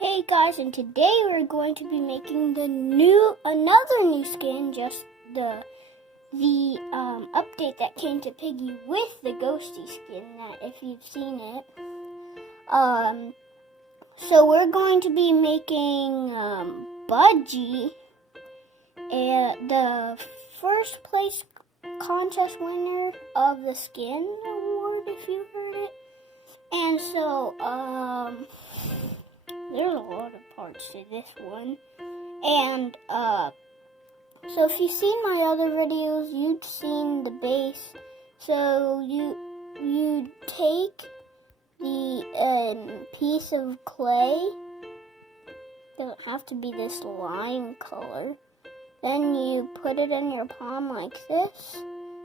Hey guys, and today we're going to be making another new skin, just the update that came to Piggy with the ghosty skin. That if you've seen it, so we're going to be making Budgey, the first place contest winner of the skin award, if you heard it. And so there's a lot of parts to this one. And so if you've seen my other videos, you've seen the base. So you take the piece of clay. Doesn't have to be this lime color. Then you put it in your palm like this.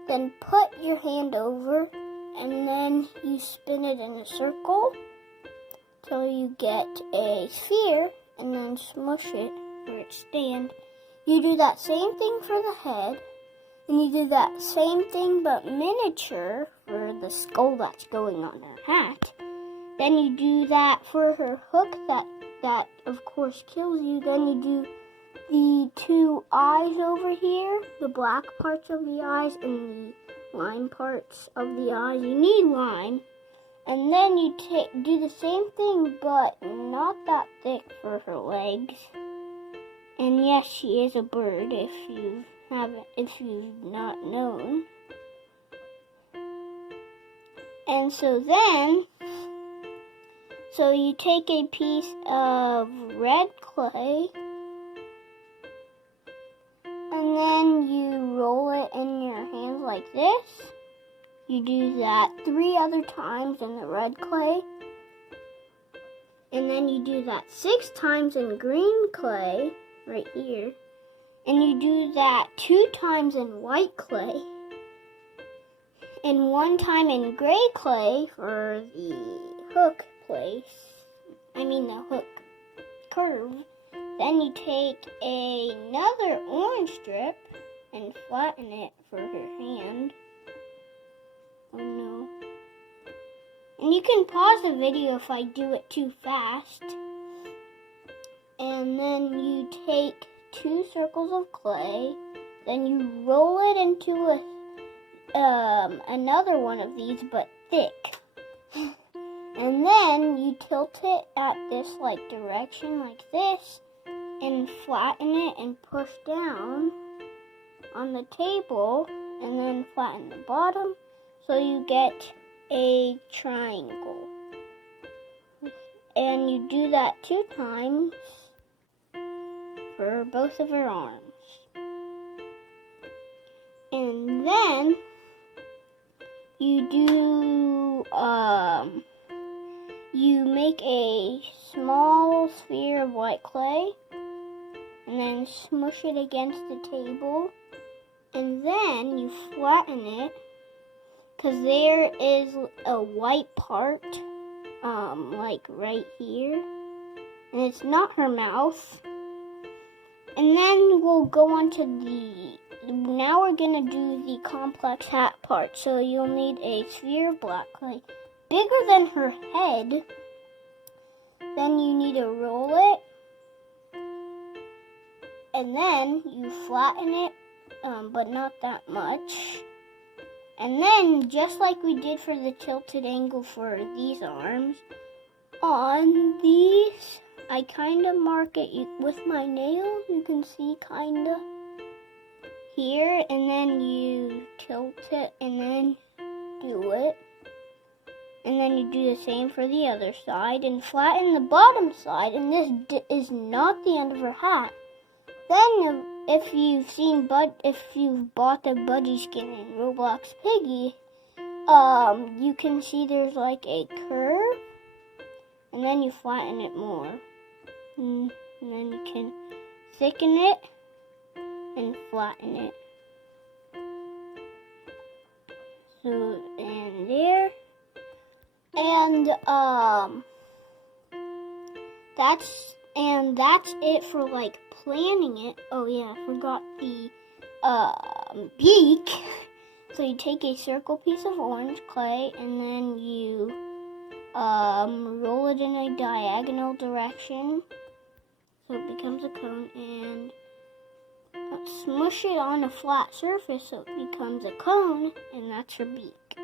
Then put your hand over, and then you spin it in a circle till you get a sphere, and then smush it for its stand. You do that same thing for the head, and you do that same thing but miniature for the skull that's going on her hat. Then you do that for her hook that of course kills you. Then you do the two eyes over here, the black parts of the eyes and the lime parts of the eyes. You need lime. And then you do the same thing, but not that thick for her legs. And yes, she is a bird if you've not known. And so you take a piece of red clay, and then you roll it in your hands like this. You do that 3 other times in the red clay. And then you do that 6 times in green clay, right here. And you do that 2 times in white clay. And 1 time in gray clay for the hook place. The hook curve. Then you take another orange strip and flatten it for her hand. Oh no. And you can pause the video if I do it too fast. And then you take 2 circles of clay, then you roll it into another one of these, but thick. And then you tilt it at this direction like this, and flatten it and push down on the table, and then flatten the bottom. So you get a triangle. And you do that 2 times for both of her arms. And then you you make a small sphere of white clay, and then smush it against the table. And then you flatten it, because there is a white part, right here, and it's not her mouth. And then we'll go on to now we're going to do the complex hat part. So you'll need a sphere of black clay, bigger than her head. Then you need to roll it, and then you flatten it, but not that much. And then, just like we did for the tilted angle for these arms, on these, I kind of mark it with my nail. You can see kind of here, and then you tilt it and then do it. And then you do the same for the other side and flatten the bottom side. And this is not the end of her hat. Then, if you've bought the Budgey skin in Roblox Piggy, you can see there's a curve, and then you flatten it more, and then you can thicken it and flatten it. So, and there, and that's it for planning it. Oh yeah, I forgot the beak. So you take a circle piece of orange clay, and then you roll it in a diagonal direction so it becomes a cone, and smush it on a flat surface so it becomes a cone, and that's her beak.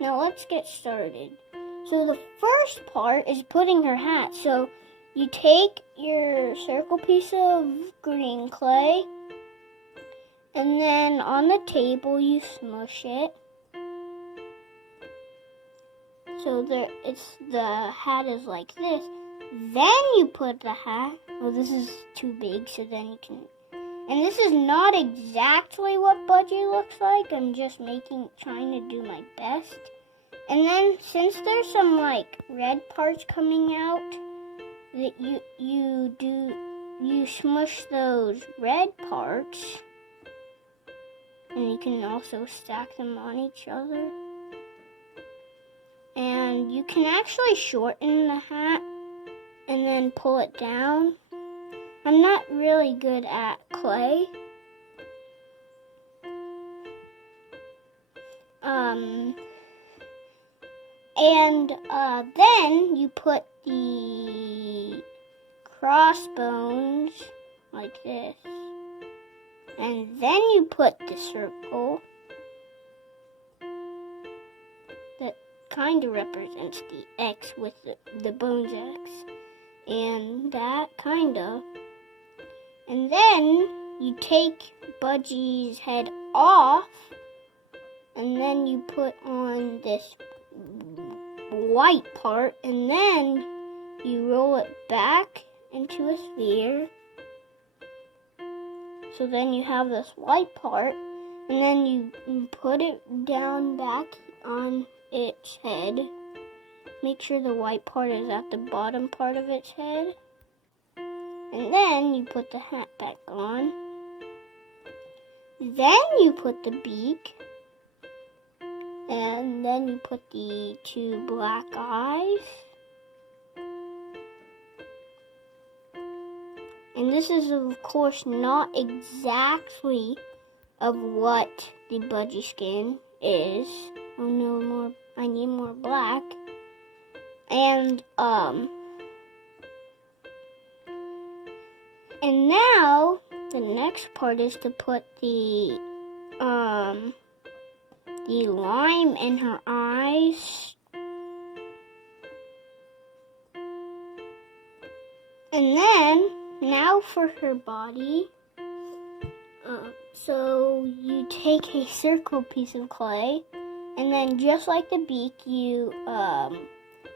Now let's get started. So the first part is putting her hat. So you take your circle piece of green clay, and then on the table you smush it. So the hat is like this. Then you put the hat. Oh, this is too big, so then you can. And this is not exactly what Budgey looks like. I'm just trying to do my best. And then since there's some like red parts coming out, that you smush those red parts, and you can also stack them on each other. And you can actually shorten the hat and then pull it down. I'm not really good at clay. Then you put the crossbones like this. And then you put the circle that kind of represents the X with the bones X. And that kind of. And then you take Budgey's head off, and then you put on this white part, and then you roll it back into a sphere. So then you have this white part, and then you put it down back on its head. Make sure the white part is at the bottom part of its head. And then you put the hat back on. Then you put the beak. And then you put the two black eyes. And this is, of course, not exactly of what the Budgey skin is. Oh no, I need more black. And now the next part is to put the lime in her eyes. And then now for her body. So you take a circle piece of clay, and then just like the beak, you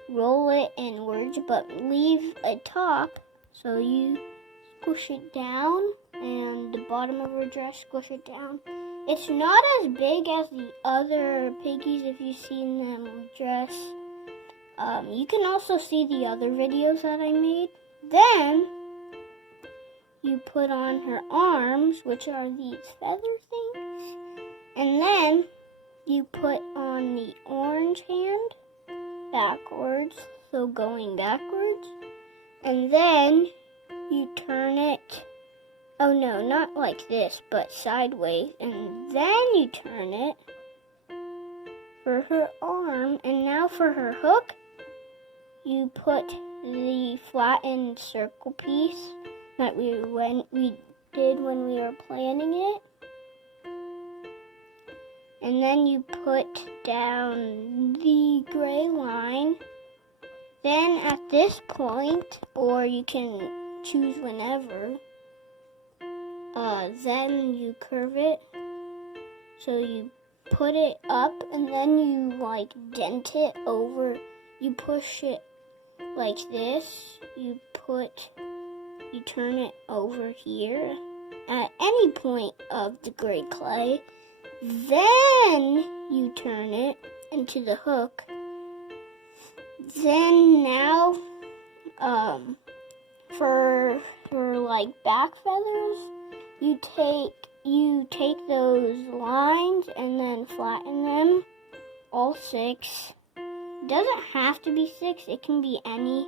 roll it inwards, but leave a top. So you squish it down, and the bottom of her dress, squish it down. It's not as big as the other piggies if you've seen them dress. You can also see the other videos that I made. Then you put on her arms, which are these feather things. And then you put on the orange hand backwards, so going backwards. And then you turn it, oh no, not like this, but sideways. And then you turn it for her arm. And now for her hook, you put the flattened circle piece that we did when we were planning it. And then you put down the gray line. Then at this point, or you can choose whenever, then you curve it. So you put it up, and then you like dent it over. You push it like this. You turn it over here at any point of the gray clay. Then you turn it into the hook. Then now, for like back feathers, you take those lines and then flatten them, all 6. It doesn't have to be 6, it can be any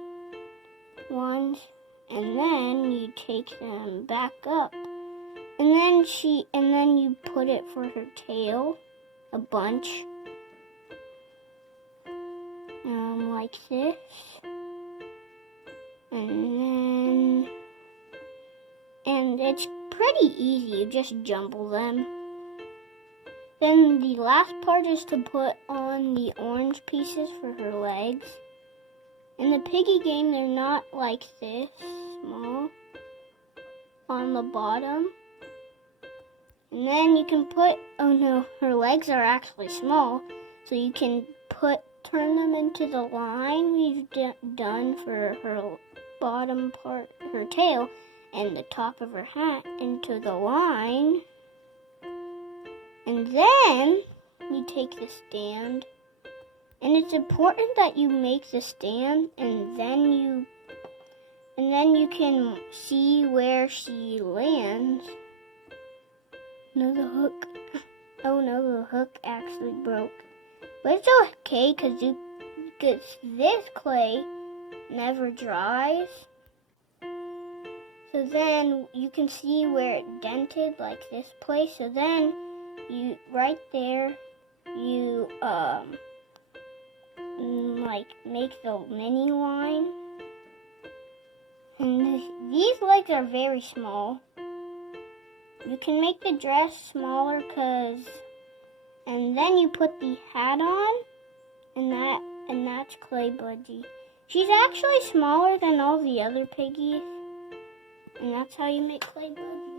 ones. And then you take them back up. And then you put it for her tail, a bunch, like this. pretty easy. You just jumble them. Then the last part is to put on the orange pieces for her legs. In the piggy game, they're not like this small on the bottom. And then you can put, oh no, her legs are actually small. So you can turn them into the line we've done for her bottom part, her tail, and the top of her hat into the line. And then you take the stand. And it's important that you make the stand and then you can see where she lands. No, the hook. Oh no, the hook actually broke. But it's okay because this clay never dries. So then you can see where it dented like this place. So then you, right there, you like make the mini line. And these legs are very small. You can make the dress smaller and then you put the hat on, and that's Clay Budgey. She's actually smaller than all the other piggies, and that's how you make Clay Budgey.